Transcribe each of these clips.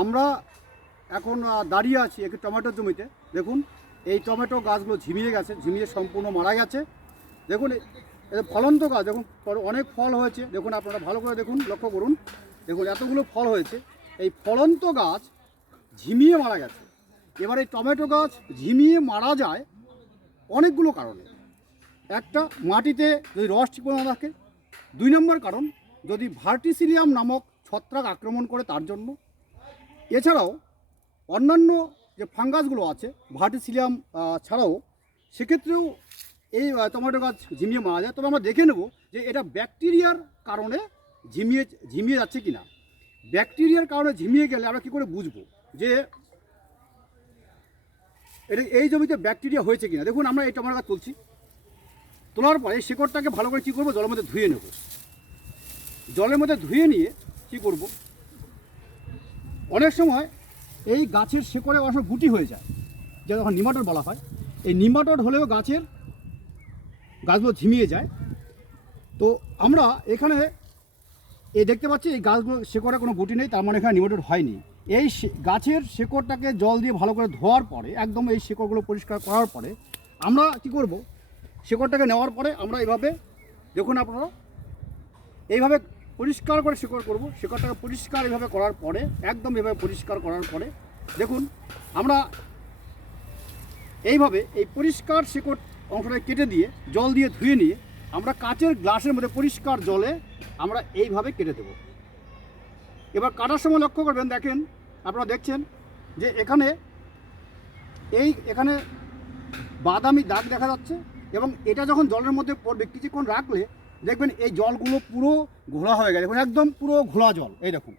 আমরা এখন দাঁড়িয়ে আছি একটি টমেটোর জমিতে। দেখুন এই টমেটো গাছগুলো ঝিমিয়ে গেছে, ঝিমিয়ে সম্পূর্ণ মারা গেছে। দেখুন এটা ফলন্ত গাছ, দেখুন অনেক ফল হয়েছে। দেখুন আপনারা ভালো করে দেখুন, লক্ষ্য করুন, দেখুন এতগুলো ফল হয়েছে। এই ফলন্ত গাছ ঝিমিয়ে মারা গেছে। এবার এই টমেটো গাছ ঝিমিয়ে মারা যায় অনেকগুলো কারণে। একটা, মাটিতে যদি রস ঠিক না থাকে। 2 নম্বর কারণ, যদি ভার্টিসিলিয়াম নামক ছত্রাক আক্রমণ করে তার জন্য। এছাড়াও অন্যান্য যে ফাঙ্গাসগুলো আছে ভার্টিসিলিয়াম ছাড়াও সেক্ষেত্রেও এই টমেটো গাছ ঝিমিয়ে মারা যায়। তবে আমরা দেখে নেব যে এটা ব্যাকটেরিয়ার কারণে ঝিমিয়ে যাচ্ছে কি না। ব্যাকটেরিয়ার কারণে ঝিমিয়ে গেলে আমরা কী করে বুঝবো যে এটা এই জমিতে ব্যাকটেরিয়া হয়েছে কিনা। দেখুন আমরা এই টমেটো গাছ তুলছি, তোলার পরে শেকড়টাকে ভালো করে কী করবো, জলের মধ্যে ধুয়ে নেব। জলের মধ্যে ধুয়ে নিয়ে কী করব, অনেক সময় এই গাছের শেকড়ে অনেক সময় গুটি হয়ে যায়, যা যখন নিমাটোড বলা হয়। এই নিমাটোড হলেও গাছগুলো ঝিমিয়ে যায়। তো আমরা এখানে দেখতে পাচ্ছি এই গাছগুলো শেকড়ে কোনো গুটি নেই, তার মানে এখানে নিমাটোড হয়নি। এই গাছের শেকড়টাকে জল দিয়ে ভালো করে ধোয়ার পরে, একদম এই শেকড়গুলো পরিষ্কার করার পরে আমরা কি করব, শেকড়টাকে নেওয়ার পরে আমরা এইভাবে, দেখুন আপনারা, এইভাবে পরিষ্কার করে শেকড় করব। শেকড়টাকে পরিষ্কার এইভাবে করার পরে, একদম এভাবে পরিষ্কার করার পরে দেখুন আমরা এইভাবে এই পরিষ্কার শেকড় অংশটা কেটে দিয়ে জল দিয়ে ধুয়ে নিয়ে আমরা কাচের গ্লাসের মধ্যে পরিষ্কার জলে আমরা এইভাবে কেটে দেব। এবার কাটার সময় লক্ষ্য করবেন, দেখেন আপনারা দেখছেন যে এখানে বাদামি দাগ দেখা যাচ্ছে। এবং এটা যখন জলের মধ্যে পড়বে কিছুক্ষণ রাখলে দেখবেন এই জলগুলো পুরো ঘোলা হয়ে গেছে। দেখুন একদম পুরো ঘোলা জল, এই দেখুন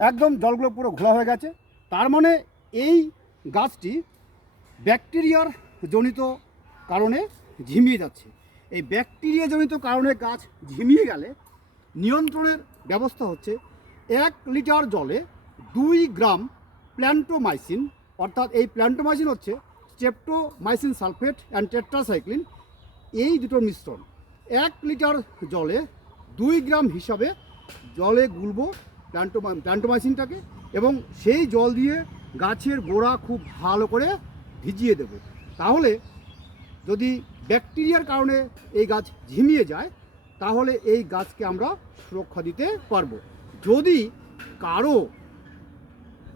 একদম জলগুলো পুরো ঘোলা হয়ে গেছে। তার মানে এই গাছটি ব্যাকটেরিয়ার জনিত কারণে ঝিমিয়ে যাচ্ছে। এই ব্যাকটেরিয়া জনিত কারণে গাছ ঝিমিয়ে গেলে নিয়ন্ত্রণের ব্যবস্থা হচ্ছে 1 লিটার জলে 2 গ্রাম প্ল্যান্টোমাইসিন, অর্থাৎ এই প্ল্যান্টোমাইসিন হচ্ছে স্ট্রেপ্টোমাইসিন সালফেট অ্যান্ড টেট্রাসাইক্লিন, এই দুটোর মিশ্রণ। 1 লিটার জলে 2 গ্রাম হিসাবে জলে গুলবো প্ল্যান্টোমাইসিনটাকে, এবং সেই জল দিয়ে গাছের গোড়া খুব ভালো করে ভিজিয়ে দেব। তাহলে যদি ব্যাকটেরিয়ার কারণে এই গাছ ঝিমিয়ে যায় তাহলে এই গাছকে আমরা সুরক্ষা দিতে পারবো। যদি কারো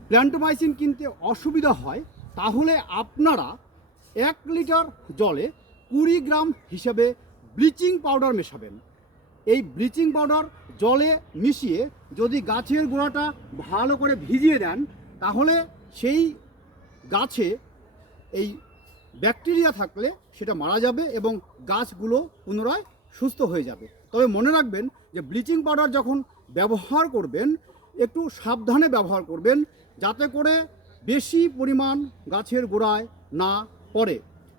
প্ল্যান্টোমাইসিন কিনতে অসুবিধা হয় তাহলে আপনারা 1 লিটার জলে 20 গ্রাম হিসাবে ব্লিচিং পাউডার মেশাবেন। এই ব্লিচিং পাউডার জলে মিশিয়ে যদি গাছের গোড়াটা ভালো করে ভিজিয়ে দেন তাহলে সেই গাছে এই ব্যাকটেরিয়া থাকলে সেটা মারা যাবে এবং গাছগুলো পুনরায় সুস্থ হয়ে যাবে। তবে মনে রাখবেন যে ব্লিচিং পাউডার যখন ব্যবহার করবেন একটু সাবধানে ব্যবহার করবেন, যাতে করে বেশি পরিমাণ গাছের গোড়ায় না পড়ে।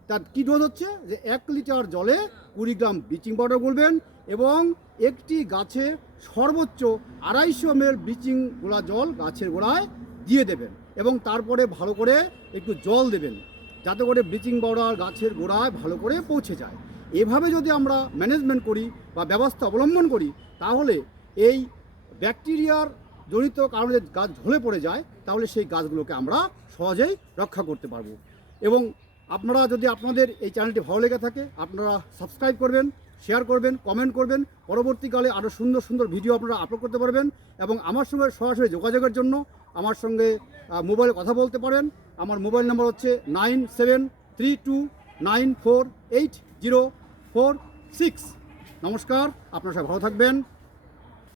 তার কী ডোজ হচ্ছে যে 1 লিটার জলে 20 গ্রাম ব্লিচিং পাউডার গুলবেন এবং একটি গাছে সর্বোচ্চ 250 ml ব্লিচিং গোলা জল গাছের গোড়ায় দিয়ে দেবেন এবং তারপরে ভালো করে একটু জল দেবেন, যাতে করে ব্লিচিং পাউডার গাছের গোড়ায় ভালো করে পৌঁছে যায়। এভাবে যদি আমরা ম্যানেজমেন্ট করি বা ব্যবস্থা অবলম্বন করি তাহলে এই ব্যাকটেরিয়ার জনিত কারণে গাছ ঝরে পড়ে যায়, তাহলে সেই গাছগুলোকে আমরা সহজেই রক্ষা করতে পারবো। এবং আপনারা যদি আপনাদের এই চ্যানেলটি ভালো লেগে থাকে আপনারা সাবস্ক্রাইব করবেন, শেয়ার করবেন, কমেন্ট করবেন। পরবর্তীকালে আরও সুন্দর সুন্দর ভিডিও আপনারা আপলোড করতে পারবেন এবং আমার সঙ্গে সরাসরি যোগাযোগের জন্য আমার সঙ্গে মোবাইলে কথা বলতে পারেন। আমার মোবাইল নাম্বার হচ্ছে 9732948046। নমস্কার, আপনারা সবাই ভালো থাকবেন।